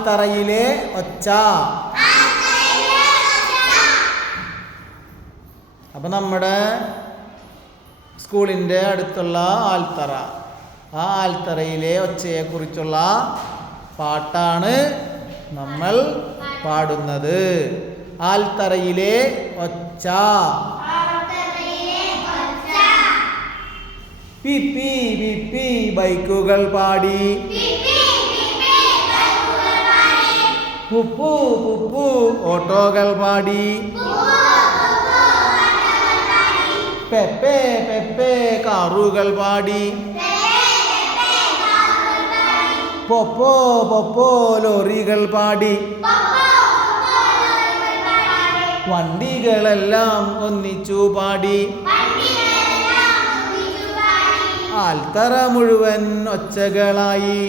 ആൽത്തറയിലെ ഒച്ച. അപ്പൊ നമ്മുടെ സ്കൂളിന്റെ അടുത്തുള്ള ആൽത്തറ. ആ ആൽത്തറയിലെ ഒച്ചയെക്കുറിച്ചുള്ള പാട്ടാണ് നമ്മൾ പാടുന്നത്. ആൽത്തറയിലെ ഒച്ച. പി പി ബൈക്കുകൾ പാടി. പുപ്പു പുപ്പു ഓട്ടോകൾ പാടി. പെപ്പേ പെപ്പേ കാറുകൾ പാടി. പൊപ്പോ പൊപ്പോ ലോറികൾ പാടി. വണ്ടികളെല്ലാം ഒന്നിച്ചു പാടി. ആൽത്തറ മുഴുവൻ ഒച്ചകളായി.